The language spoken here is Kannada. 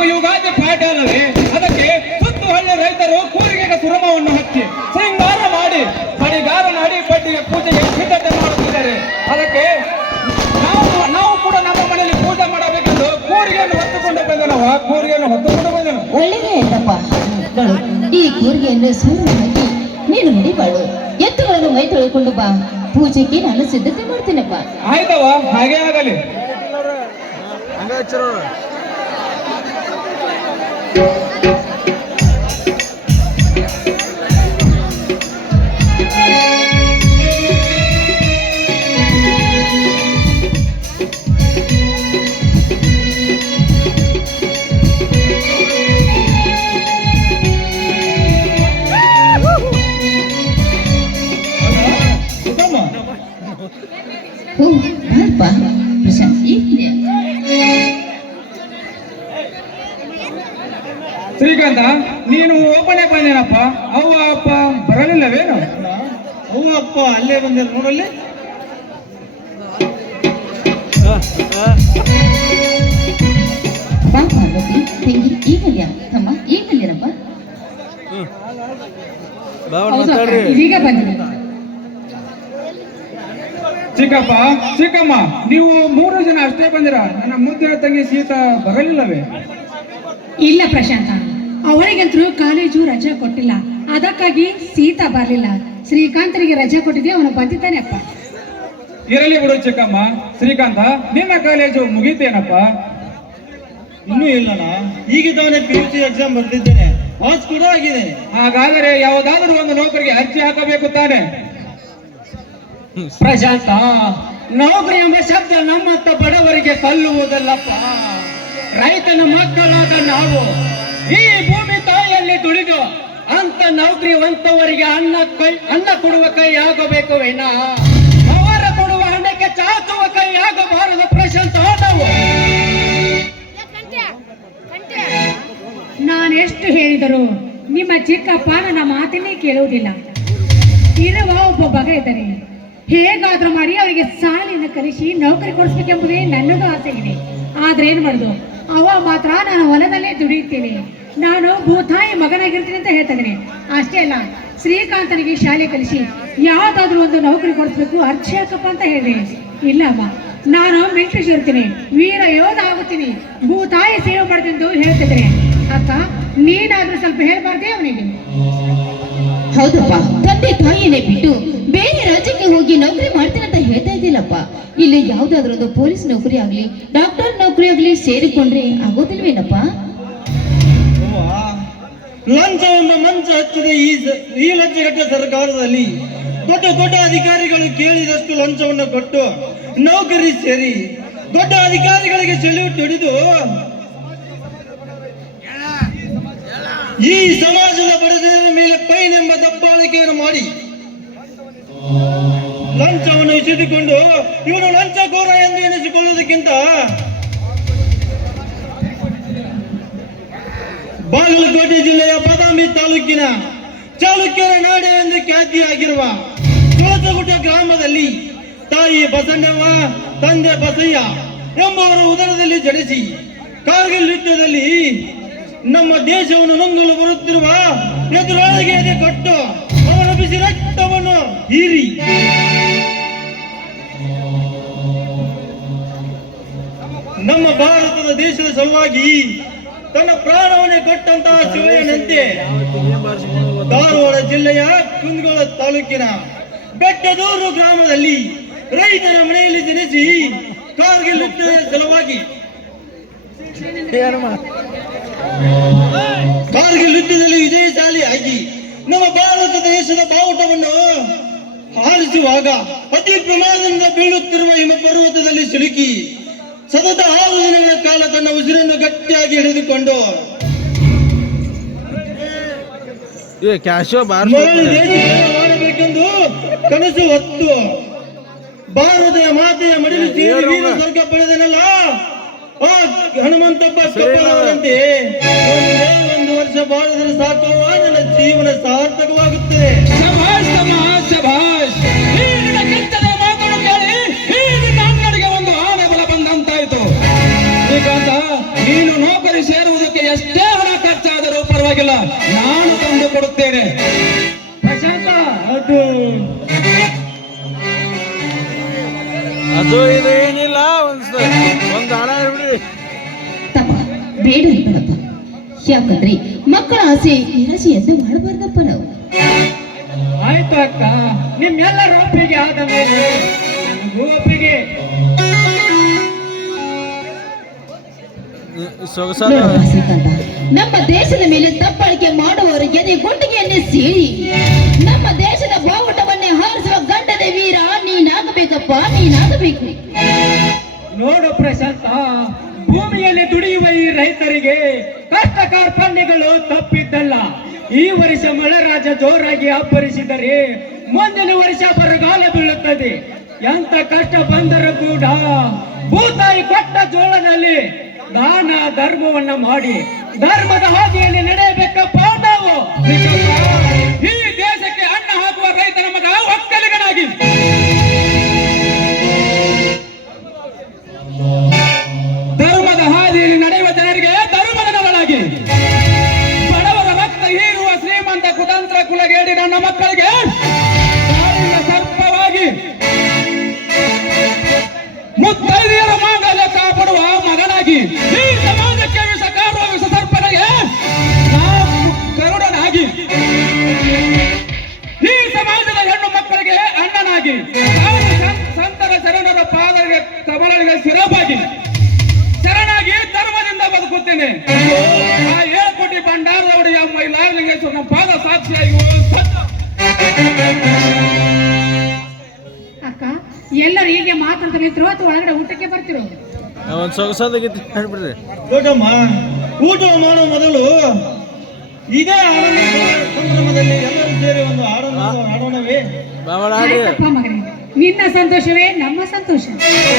ಹಾಗೂ ಯುಗಾದಿ ಪಾಠ ಅಲ್ಲವೇ? ಅದಕ್ಕೆ ಸುತ್ತು ಹಳ್ಳಿ ರೈತರು ಕೂರಿಗೆಗೆ ಸುರಮವನ್ನು ಹಚ್ಚಿ ಶೃಂಗಾರ ಮಾಡಿ ಬಡಿಗಾರ ನಾಡಿ ಪಟ್ಟಿಗೆ ಪೂಜೆಗೆ ಸಿದ್ಧತೆ ಮಾಡುತ್ತಿದ್ದಾರೆ. ಅದಕ್ಕೆ ನಾವು ಕೂಡ ನಮ್ಮ ಮನೆಯಲ್ಲಿ ಪೂಜೆ ಮಾಡಬೇಕೆಂದು ಕೂರಿಗೆಯನ್ನು ಹೊತ್ತುಕೊಂಡು ಬಂದನವ. ಕೂರಿಗೆಯನ್ನು ಹೊತ್ತುಕೊಂಡು ಬಂದನು. ಒಳ್ಳೆಯದೇ ಆಯ್ತಪ್ಪ. ಈ ಕೂರಿಗೆಯನ್ನು ಸುಮ್ಮನೆ ನೀನು ಮಡಿಬಾಳು. ಎತ್ತುಗಳನ್ನು ಮೈ ತೊಳೆದುಕೊಂಡು ಬಾ. ಪೂಜೆಗೆ ನಾನು ಸಿದ್ಧತೆ ಮಾಡ್ತೀನಪ್ಪ. ಆಯ್ತವ, ಹಾಗೆ ಆಗಲಿ. ಶ್ರೀಕಾಂತ, ನೀನು ಒಬ್ಬನೇ ಬಂದೇನಪ್ಪ? ಅವ್ವ ಅಪ್ಪ ಬರಲಿಲ್ಲವೇನು? ಅವ್ವ ಅಪ್ಪ ಅಲ್ಲೇ ಬಂದ ನೋಡಲ್ಲಿ. ಬಾ ಪಾರ್ವತಿ ತಂಗಿ, ಈಗಲ್ಯ ತಮ್ಮ, ಈಗಲ್ಯನಪ್ಪ? ಇದೀಗ ಬಂದಿದೆ. ಚಿಕ್ಕಪ್ಪ, ಚಿಕ್ಕಮ್ಮ, ನೀವು 3 ಜನ ಅಷ್ಟೇ ಬಂದಿರ. ನನ್ನ ಮುದ್ದಿನ ತಂಗಿ ಸೀತಾ ಬರಲಿಲ್ಲವೇ? ಇಲ್ಲ ಪ್ರಶಾಂತ, ಅವರಿಗಂತರೂ ಕಾಲೇಜು ರಜೆ ಕೊಟ್ಟಿಲ್ಲ. ಅದಕ್ಕಾಗಿ ಸೀತಾ ಬರಲಿಲ್ಲ. ಶ್ರೀಕಾಂತನಿಗೆ ರಜೆ ಕೊಟ್ಟಿದ್ದೆ, ಅವನು ಬಂದಿದ್ದಾನೆ ಅಪ್ಪ. ಇರಲಿ ಬಿಡು ಚಿಕ್ಕಮ್ಮ. ಶ್ರೀಕಾಂತ, ನಿನ್ನ ಕಾಲೇಜು ಮುಗೀತೇನಪ್ಪ? ಇನ್ನೂ ಇಲ್ಲಣ್ಣ. ಈಗ ತಾನೇ PUC ಎಕ್ಸಾಮ್ ಬರ್ತಿದ್ದೇನೆ, ಪಾಸ್ ಕೂಡ ಆಗಿದೆ. ಹಾಗಾದರೆ ಯಾವುದಾದ್ರೂ ಒಂದು ನೌಕರಿಗೆ ಅರ್ಜಿ ಹಾಕಬೇಕು ತಾನೆ? ಪ್ರಶಾಂತ, ನೌಕರಿ ಎಂಬ ಶಬ್ದ ನಮ್ಮಂತ ಬಡವರಿಗೆ ಕಲ್ಲುವುದಲ್ಲಪ್ಪ. ರೈತನ ಮಕ್ಕಳಾದ ನಾವು ಈ ಭೂಮಿ ತಾಯಿಯಲ್ಲಿ ದುಡಿದು ಅಂತ ನೌಕರಿವಂತವರಿಗೆ ಅನ್ನ ಕೊಡುವ ಕೈ ಆಗಬೇಕು ವಿನ ಅವರ ಕೊಡುವ ಹಣಕ್ಕೆ ಚಾಚುವ ಕೈ ಆಗಬಾರದು. ಪ್ರಶಾಂತ, ನಾವು ನಾನೆಷ್ಟು ಹೇಳಿದರು ನಿಮ್ಮ ಚಿಕ್ಕಪ್ಪ ನನ್ನ ಮಾತನ್ನೇ ಕೇಳುವುದಿಲ್ಲ. ಇರುವ ಒಬ್ಬ ಬಗ ಇದ್ದಾನೆ. ಹೇಗಾದ್ರೂ ಮಾಡಿ ಅವರಿಗೆ ಸಾಲಿನ ಕಲಿಸಿ ನೌಕರಿ ಕೊಡಿಸ್ಬೇಕೆಂಬುದೇ ನನ್ನದು ಆಸೆ ಇದೆ. ಆದ್ರೆ ಏನ್ ಮಾಡುದು, ಅವ ಮಾತ್ರ ನಾನು ಹೊಲದಲ್ಲೇ ದುಡಿಯುತ್ತೇನೆ, ನಾನು ಭೂತಾಯಿ ಮಗನಾಗಿರ್ತೀನಿ ಅಂತ ಹೇಳ್ತಾ ಇದ್ದೀನಿ. ಅಷ್ಟೇ ಅಲ್ಲ, ಶ್ರೀಕಾಂತನಿಗೆ ಶಾಲೆ ಕಲಿಸಿ ಯಾವ್ದಾದ್ರು ಒಂದು ನೌಕರಿ ಕೊಡಿಸ್ಬೇಕು, ಅರ್ಜಿ ಹಾಕಪ್ಪ ಅಂತ ಹೇಳಿದೆ. ಇಲ್ಲ ಅಮ್ಮ, ನಾನು ಮಿಲಿಟರಿ ಸೇರ್ತೀನಿ, ವೀರ ಯೋಧ ಆಗುತ್ತೀನಿ, ಭೂತಾಯಿ ಸೇವೆ ಮಾಡ್ತೀನಿ ಅಂತ ಹೇಳ್ತಿದ್ರೆ. ಅಕ್ಕ, ನೀನಾದ್ರೂ ಸ್ವಲ್ಪ ಹೇಳ್ಬಾರ್ದೆ ಅವನಿಗೆ? ಹೌದಪ್ಪ, ತಂದೆ ತಾಯಿನೇ ಬಿಟ್ಟು ಬೇರೆ ರಾಜ್ಯಕ್ಕೆ ಹೋಗಿ ನೌಕರಿ ಮಾಡ್ತೇನೆ ಅಂತ ಹೇಳ್ತಾ ಇದ್ದಿಲ್ಲಪ್ಪ. ಇಲ್ಲಿ ಯಾವ್ದಾದ್ರು ಒಂದು ಪೊಲೀಸ್ ನೌಕರಿ ಆಗ್ಲಿ, ಡಾಕ್ಟರ್ ನೌಕರಿ ಆಗ್ಲಿ ಸೇರಿಕೊಂಡ್ರೆ ಆಗೋದಿಲ್ವೇನಪ್ಪ? ಲಂಚವನ್ನು ಮಂಚ ಹಚ್ಚಿದ ಈ ಲಂಚಗಟ್ಟ ಸರ್ಕಾರದಲ್ಲಿ ದೊಡ್ಡ ದೊಡ್ಡ ಅಧಿಕಾರಿಗಳು ಕೇಳಿದಷ್ಟು ಲಂಚವನ್ನು ಕೊಟ್ಟು ನೌಕರಿ ಸೇರಿ ದೊಡ್ಡ ಅಧಿಕಾರಿಗಳಿಗೆ ಸೆಲ್ಯೂಟ್ ಹೊಡೆದು ಈ ಸಮಾಜದ ಬಡಜನರ ಮೇಲೆ ಪೈನೆಂಬ ದಬ್ಬಾಳಿಕೆಯನ್ನು ಮಾಡಿ ಲಂಚವನ್ನು ಇಸಿದುಕೊಂಡು ಇವನು ಲಂಚಕೋರ ಎಂದು ಎನಿಸಿಕೊಳ್ಳುವುದಕ್ಕಿಂತ ಬಾಗಲಕೋಟೆ ಜಿಲ್ಲೆಯ ಬಾದಾಮಿ ತಾಲೂಕಿನ ಚಾಲುಕ್ಯರ ನಾಡೆ ಎಂದು ಖ್ಯಾತಿಯಾಗಿರುವ ಚೋಚಗುಡ್ಡ ಗ್ರಾಮದಲ್ಲಿ ತಾಯಿ ಬಸಣ್ಣವ್ವ, ತಂದೆ ಬಸಯ್ಯ ಎಂಬುವರ ಉದರದಲ್ಲಿ ಜನಿಸಿ ಕಾರ್ಗಿಲ್ ಯುದ್ಧದಲ್ಲಿ ನಮ್ಮ ದೇಶವನ್ನು ನುಂಗಲು ಬರುತ್ತಿರುವ ಎದುರಾಳಿಗೆ ಕೊಟ್ಟು ಅವನ ಬಿಸಿ ರಕ್ತವನ್ನು ಹೀರಿ ನಮ್ಮ ಭಾರತದ ದೇಶದ ಸಲುವಾಗಿ ತನ್ನ ಪ್ರಾಣವನ್ನೇ ಕೊಟ್ಟಂತಹ ಶಿವಯ್ಯನಂತೆ ಧಾರವಾಡ ಜಿಲ್ಲೆಯ ಕುಂದಗೋಳ ತಾಲೂಕಿನ ಬೆಟ್ಟದೂರು ಗ್ರಾಮದಲ್ಲಿ ರೈತರ ಮನೆಯಲ್ಲಿ ಜನಿಸಿ ಕಾರ್ಗಿಲ್ ಯುದ್ಧದ ಸಲುವಾಗಿ ಕಾರ್ಗಿಲ್ ಯುದ್ಧದಲ್ಲಿ ವಿಜಯಶಾಲಿಯಾಗಿ ನಮ್ಮ ಭಾರತ ದೇಶದ ಬಾವುಟವನ್ನು ಹಾರಿಸುವಾಗ ಅತಿ ಪ್ರಮಾದದಿಂದ ಬೀಳುತ್ತಿರುವ ಹಿಮ ಪರ್ವತದಲ್ಲಿ ಸಿಲುಕಿ ಸತತ 6 ದಿನಗಳ ಕಾಲ ತನ್ನ ಉಸಿರನ್ನು ಗಟ್ಟಿಯಾಗಿ ಹಿಡಿದುಕೊಂಡು ಮಾಡಬೇಕೆಂದು ಕನಸು ಹೊತ್ತು ಭಾರತೀಯ ಮಾತೆಯ ಮಡಿಲು ಸೇರಿ ವೀರ ಸ್ವರ್ಗ ಪಡೆದನಲ್ಲ ಆ ಹನುಮಂತಪ್ಪ ಕಪ್ಪಳವರಂತೆ ಒಂದು ವರ್ಷ ಬಾಳಿದರೆ ಸಾಕು, ನನ್ನ ಜೀವನ ಸಾರ್ಥಕವಾಗುತ್ತದೆ. ನೀನು ನೌಕರಿ ಸೇರುವುದಕ್ಕೆ ಅದು ಇದು ಏನಿಲ್ಲ ಒಂದು ಹಣ ಬಿಡ್ರಿ. ತಪ್ಪ ಬೇಡ ಅನ್ಬೇಡಪ್ಪ. ಯಾಕಂದ್ರೆ ಮಕ್ಕಳ ಆಸೆ ನಿರಾಶೆ ಎಂದ ಮಾಡಬಾರ್ದಪ್ಪ ನಾವು. ಆಯ್ತು ಅಕ್ಕ, ನಿಮ್ಮೆಲ್ಲರ ಒಪ್ಪಿಗೆ ಆದ ಮೇಲೆ ನನಗೂ ಒಪ್ಪಿಗೆ. ಸೊಗಸಾದ ನೋಡಪ್ಪ ಶ್ರೀಕಾಂತ, ನಮ್ಮ ದೇಶದ ಮೇಲೆ ದಬ್ಬಾಳಿಕೆ ಮಾಡುವವರ ಎದೆ ಗುಂಡಿಗೆಯನ್ನೇ ಸೀಳಿ ನಮ್ಮ ದೇಶದ ಬಾವುಟವನ್ನೇ ಹಾರಿಸುವ ಗಂಡದ ವೀರ ನೀನಾಗಬೇಕಪ್ಪ, ನೀನಾಗಬೇಕು. ನೋಡು ಪ್ರಶಾಂತ, ಭೂಮಿಯಲ್ಲಿ ದುಡಿಯುವ ಈ ರೈತರಿಗೆ ಕಷ್ಟ ಕಾರ್ಪಣ್ಯಗಳು ತಪ್ಪಿದ್ದಲ್ಲ. ಈ ವರ್ಷ ಮಳೆರಾಜ ಜೋರಾಗಿ ಅಬ್ಬರಿಸಿದರೆ ಮುಂದಿನ ವರ್ಷ ಬರಗಾಲ ಬೀಳುತ್ತದೆ. ಎಂತ ಕಷ್ಟ ಬಂದರೂ ಕೂಡ ಭೂತಾಯಿ ಕೊಟ್ಟ ಜೋಳದಲ್ಲಿ ದಾನ ಧರ್ಮವನ್ನ ಮಾಡಿ ಧರ್ಮದ ಹಾದಿಯಲ್ಲಿ ನಡೆಯಬೇಕಪ್ಪ ನಾವು. ಈ ದೇಶಕ್ಕೆ ಅನ್ನ ಹಾಕುವ ರೈತನ ಮಗ ಒಕ್ಕಲಿಗನಾಗಿ, ಧರ್ಮದ ಹಾದಿಯಲ್ಲಿ ನಡೆಯುವ ಜನರಿಗೆ ಧರ್ಮದ ನವಳಾಗಿ, ಬಡವರ ರಕ್ತ ಹೀರುವ ಶ್ರೀಮಂತ ಕುತಂತ್ರ ಕುಲಗೇಡಿ ನನ್ನ ಮಕ್ಕಳಿಗೆ ಕಾಳಿನ ಸರ್ಪವಾಗಿ, ಮುತ್ತೈದೆಯರ ಮಾಂಗಲ್ಯ ಕಾಪಾಡುವ ಮಗನಾಗಿ, ಈ ಸಮಾಜಕ್ಕೆ ವಿಷ ಕಾರುವ ವಿಷ ಸರ್ಪಗಳಿಗೆ ಕರುಡನಾಗಿ, ಈ ಸಮಾಜದ ಹೆಣ್ಣು ಮಕ್ಕಳಿಗೆ ಅಣ್ಣನಾಗಿ, ಸಂತರ ಶರಣರ ಪಾದರಿಗೆ ಕಮಲಗಳಿಗೆ ಶಿರಬಾಗಿ ಶರಣಾಗಿ ಧರ್ಮದಿಂದ ಬದುಕುತ್ತೇನೆ. ಆ 7 ಕೋಟಿ ಭಂಡಾರದ ಒಡೆಯ ಮೈಲಾರಲಿಂಗೇಶ್ವರನ ಪಾದ ಸಾಕ್ಷಿಯಾಗಿ ಅಕ್ಕ, ಎಲ್ಲರೂ ಹೀಗೆ ಮಾತಾಡ್ತಾ ನಿಂತರು ಅಥವಾ ಒಳಗಡೆ ಊಟಕ್ಕೆ ಬರ್ತಿರೋ? ಒಂದು ಸೊಗಸಾದ ಗೀತೆ ಹೇಳ್ಬಿಡ್ರಿ. ದೊಡ್ಡಮ್ಮ, ಊಟ ಮಾಡೋ ಮೊದಲು ಇದೇ ಆನಂದ ಸಂಭ್ರಮದಲ್ಲಿ ಎಲ್ಲರೂ ಸೇರಿ ಒಂದು ಹಾಡೋಣವೇ? ಬಾವಳ ಆಡಿ ಆಯ್ತಪ್ಪ ಮಗನೇ, ನಿನ್ನ ಸಂತೋಷವೇ ನಮ್ಮ ಸಂತೋಷ.